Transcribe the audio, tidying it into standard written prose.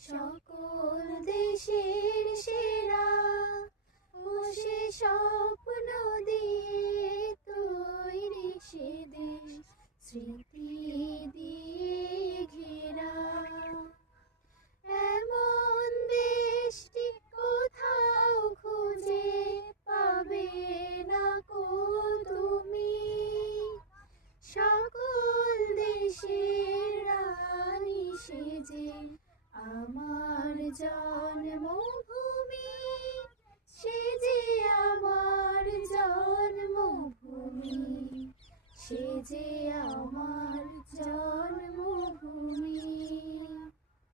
সকল দেশের সেরা বসে স্বপ্ন দিয়ে তৈরি সে দেশ স্মৃতি দিয়ে ঘেরা। এমন দেশটি কোথাও খুঁজে পাবে না কো তুমি, সকল দেশের রানী সেজে আমার জন্মভূমি, সে যে আমার জন্মভূমি, সে যে আমার জন্ম